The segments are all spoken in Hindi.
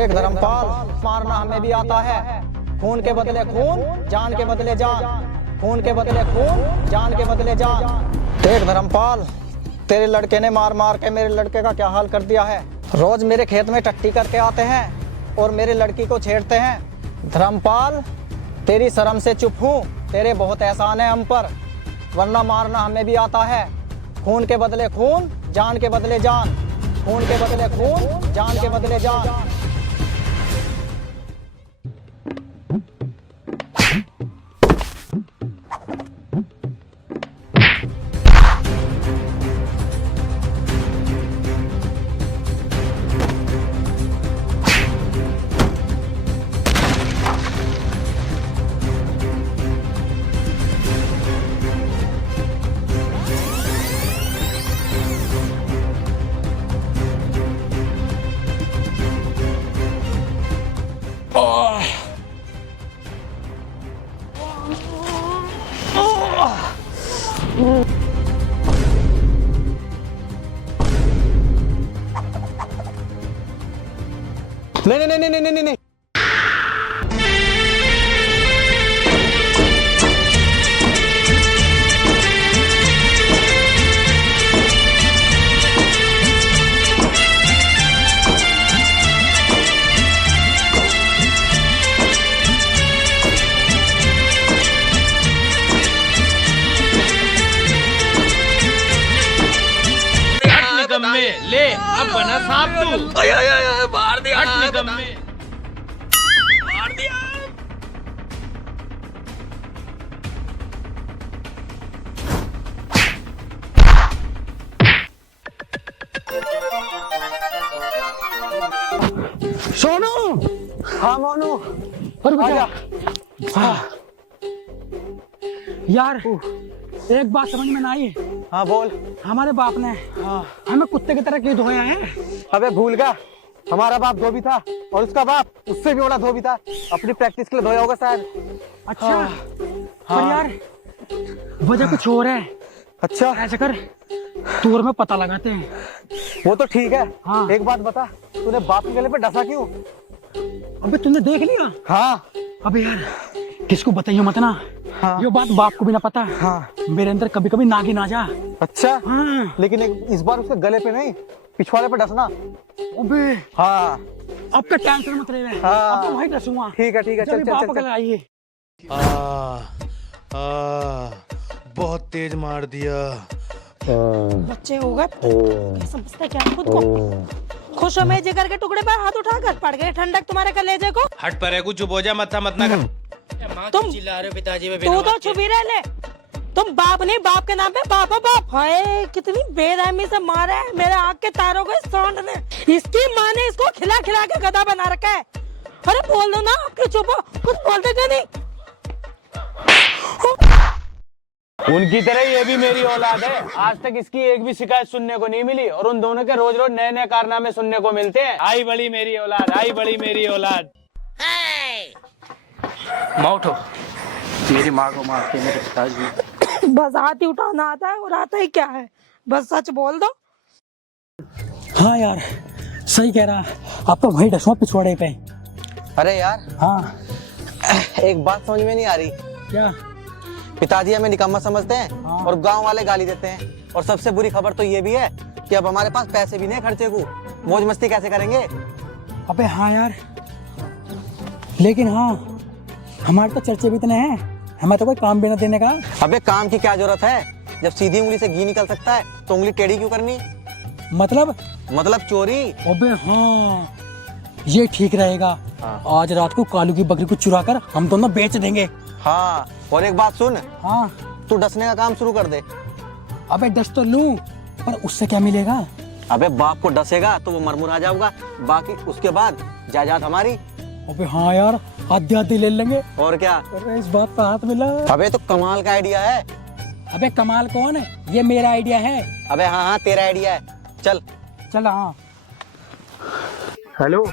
देख धर्मपाल, मारना हमें भी आता है। खून के बदले खून, जान के बदले जान। खून के बदले खून, जान के बदले जान। देख धर्मपाल, तेरे लड़के ने मार मार के मेरे लड़के का क्या हाल कर दिया है। रोज मेरे खेत में टट्टी करके आते हैं और मेरे लड़की को छेड़ते हैं। धर्मपाल, तेरी शर्म से चुप हूँ, तेरे बहुत एहसान है हम पर, वरना मारना हमें भी आता है। खून के बदले खून, जान के बदले जान। खून के बदले खून, जान के बदले जान। नहीं नहीं नहीं नहीं नहीं नहीं। में ले अब बना साहब तू मार दिया हट निगम में मार दिया। सोनू, हाँ मोनू, आजा। यार एक बात समझ में ना आई। हाँ बोल। हमारे बाप ने हमें कुत्ते की तरह क्यों धोया है? अबे भूल गया, हमारा बाप धोबी था और उसका बाप उससे भी बड़ा धोबी था। अपनी प्रैक्टिस के लिए धोया होगा शायद। अच्छा पर यार वजह कुछ और है। अच्छा ऐसा कर, तूर में पता लगाते हैं। वो तो ठीक है। हाँ। एक बात बता, तूने बाप के गले पे डसा क्यों? अबे तुमने देख लिया? हाँ। अबे यार किसको बताइए मत ना। हाँ। ये बात बाप को भी ना पता। हाँ। मेरे अंदर कभी कभी नागिन आ जा। अच्छा हाँ। लेकिन इस बार उसके गले पे नहीं, पिछवाड़े पे डसना। अबे हाँ। अब का टेंशन मत ले। हाँ। अब तो वही डसूंगा। ठीक है चल चल बाप चल, का चल। आइए। बहुत तेज मार दिया। बच्चे हो गए, समझते क्या खुद को। खुश हो मैं जिगर के टुकड़े पर हाथ उठाकर पड़ गए ठंडक तुम्हारे कलेजे को। हट पर है कुछ चुप हो जा, मत ना कर। तुम चिल्ला रहे हो पिताजी में तू तो छुपी रह ले। तुम बाप नहीं, बाप के नाम पे बाप बाप। हाय कितनी बेरहमी से मारा है मेरे आँख के तारों को इस सांड ने। इसकी माँ ने इसको खिला खिला के गधा बना रखा है। अरे बोल दो ना, क्यों चुप हो? कुछ बोलते क्यों नहीं? उनकी तरह ये भी मेरी औलाद है। आज तक इसकी एक भी शिकायत सुनने को नहीं मिली और उन दोनों के रोज रोज नए नए कारनामे सुनने को मिलते हैं। आई बड़ी मेरी औलाद, आई बड़ी मेरी औलाद। माँ उठो। मेरी माँ को मारते मेरे पिताजी। बस हाथ ही उठाना आता है और आता ही क्या है, बस सच बोल दो। हाँ यार सही कह रहा, अब तो वही डसवा पिछवाड़े पे। अरे यार हाँ एक बात समझ में नहीं आ रही। क्या? पिताजी हमें निकम्मा समझते हैं हाँ। और गांव वाले गाली देते हैं। और सबसे बुरी खबर तो ये भी है कि अब हमारे पास पैसे भी नहीं खर्चे को। मौज मस्ती कैसे करेंगे? अबे हाँ यार, लेकिन हाँ हमारे तो चर्चे भी इतने हैं, हमें तो कोई काम भी ना देने का। अबे काम की क्या जरूरत है? जब सीधी उंगली से घी निकल सकता है तो उंगली टेढ़ी क्यों करनी? मतलब चोरी। अबे हाँ ये ठीक रहेगा। हाँ। आज रात को कालू की बकरी को चुरा कर हम दोनों बेच देंगे। हाँ और एक बात सुन, हाँ। तू डसने का काम शुरू कर दे। अबे डस तो लूं, पर उससे क्या मिलेगा? अबे बाप को डसेगा तो वो मरमुरा जाऊंगा, बाकी उसके बाद जायदाद हमारी। अबे हाँ यार आधी आधी ले लेंगे। और क्या? अरे इस बात पर हाथ मिला। अबे तो कमाल का आइडिया है। अबे कमाल कौन है? ये मेरा आइडिया है। अबे हाँ तेरा आइडिया है। चल चल। हाँ हेलो।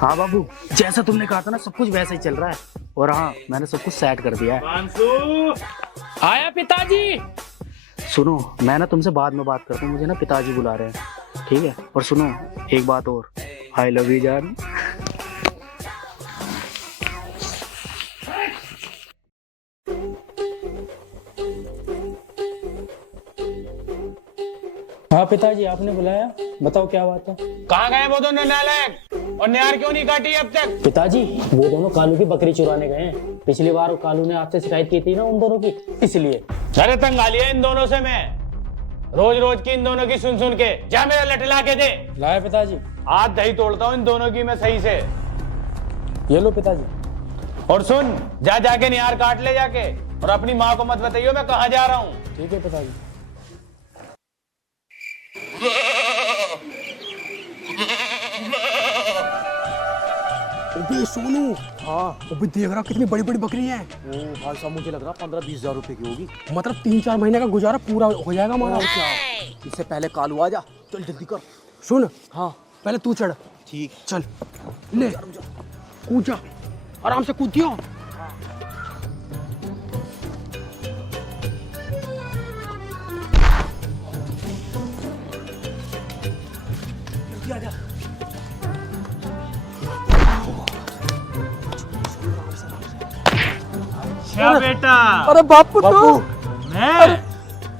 हाँ बाबू, जैसा तुमने कहा था ना सब कुछ वैसा ही चल रहा है। और हाँ मैंने सब कुछ सेट कर दिया है। आया पिताजी। सुनो मैं ना तुमसे बाद में बात करता हूँ, मुझे ना पिताजी बुला रहे हैं। ठीक है? और सुनो एक बात और, आई लव यू जान। हाँ पिताजी, आपने बुलाया, बताओ क्या बात है। कहाँ गए वो दोनों नालायक? और निहार क्यों नहीं काटी अब तक? पिताजी वो दोनों कालू की बकरी चुराने गए हैं। पिछली बार वो कालू ने आपसे शिकायत की थी ना उन दोनों की, इसलिए। अरे तंग आ लिया इन दोनों से मैं, रोज रोज की इन दोनों की सुन सुन के। जा मेरा लटला के दे। लाया पिताजी। आज दही तोड़ता हूँ इन दोनों की मैं सही से। ये लो पिताजी। और सुन, जा जाके निहार काट ले जाके, और अपनी माँ को मत बताइयो मैं कहाँ जा रहा हूँ। ठीक है पिताजी। अबे सोनू, हाँ अबे देख रहा कितनी बड़ी बड़ी बकरी है। भाई साहब मुझे लग रहा 15-20 हजार रुपए की होगी। मतलब 3-4 महीने का गुजारा पूरा हो जाएगा हमारा। इससे पहले कालू आ जा, चल जल्दी कर। सुन, हाँ पहले तू चढ़। ठीक। चल ले, कूद जा, आराम से कूद दियो। क्या बेटा? अरे बापू तू, मैं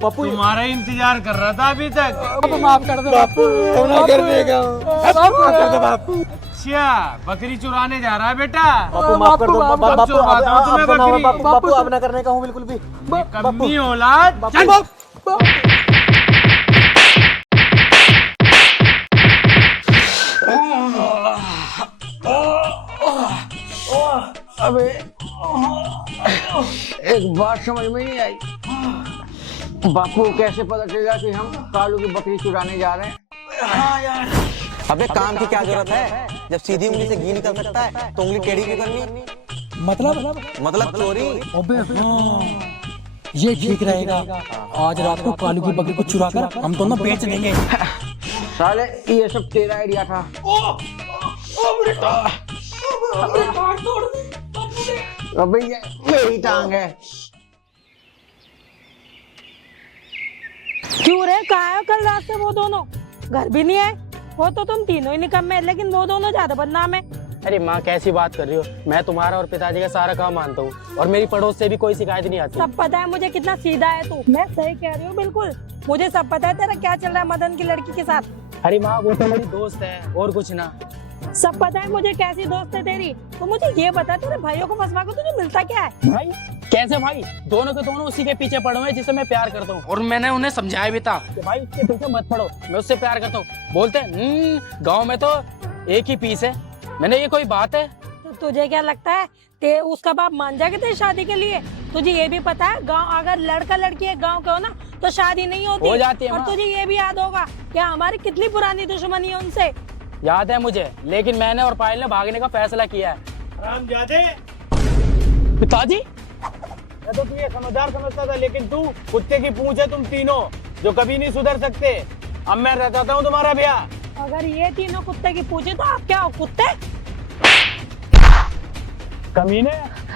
तुम्हारा इंतजार कर रहा था अभी तक। बापू माफ कर दे बापू, कर देगा बापू। अच्छा, बकरी चुराने जा रहा है बेटा? बापू माफ कर दो बापू, कब चुरवाता हूँ तुम्हें बकरी? बापू अब ना करने का हूँ बिल्कुल भी। कमी औलाद। चल अबे एक बात समझ में नहीं आई, बापू कैसे पता चलेगा कि हम कालू की बकरी चुराने जा रहे हैं? अबे काम की क्या जरूरत है? जब सीधी उंगली से घी निकल सकता है तो उंगली टेढ़ी क्यों करनी? मतलब चोरी। अबे हाँ, ये ठीक रहेगा। आज रात को कालू की बकरी को चुरा कर हम दोनों बेच देंगे। साले ये सब तेरा आइडिया था। अबे ये मेरी टांग है। क्यों रे, कहाँ है कल रात से वो दोनों? घर भी नहीं है। वो तो तुम तीनों ही निकम्मे, लेकिन वो दोनों ज्यादा बदनाम है। अरे माँ कैसी बात कर रही हो? मैं तुम्हारा और पिताजी का सारा काम मानता हूँ, और मेरी पड़ोस से भी कोई शिकायत नहीं आती। सब पता है मुझे कितना सीधा है तू। मैं सही कह रही हूँ बिल्कुल। मुझे सब पता है तेरा क्या चल रहा है मदन की लड़की के साथ। अरे माँ वो तो मेरी दोस्त है और कुछ ना। सब पता है मुझे कैसी दोस्त है तेरी। तो मुझे ये बता, तेरे भाइयों को फंसवा कर तुझे मिलता क्या है? भाई कैसे भाई? दोनों के दोनों उसी के पीछे पड़े हुए हैं जिसे मैं प्यार करता हूँ, और मैंने उन्हें समझाया भी था कि भाई उसके पीछे मत पड़ो, मैं उससे प्यार करता हूँ। बोलते गांव में तो एक ही पीस है। मैंने ये कोई बात है? तो तुझे क्या लगता है ते उसका बाप मान जाएगा तेरी शादी के लिए? तुझे ये भी पता है गांव अगर लड़का लड़की एक गांव के हो ना तो शादी नहीं होती हो जाती है और माँ। तुझे ये भी याद होगा कि हमारी कितनी पुरानी दुश्मनी है उनसे। याद है मुझे, लेकिन मैंने और पायल ने भागने का फैसला किया है। हरामजादे, पिताजी मैं तो तुझे समझदार समझता था, लेकिन तू कुत्ते की पूंछ है तुम तीनों, जो कभी नहीं सुधर सकते। अब मैं रचाता हूँ तुम्हारा ब्याह। अगर ये तीनों कुत्ते की पूछे तो आप क्या हो, कुत्ते? कमीने,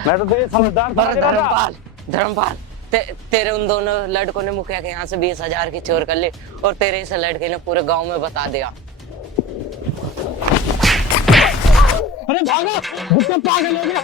मैं तो तुझे समझदार समझ रहा था। धर्मपाल तेरे उन दोनों लड़कों ने मुखिया के यहाँ से 20,000 की चोर कर ली, और तेरे इस लड़के ने पूरे गांव में बता दिया। अरे भागो, गुस्सा पागल हो गया।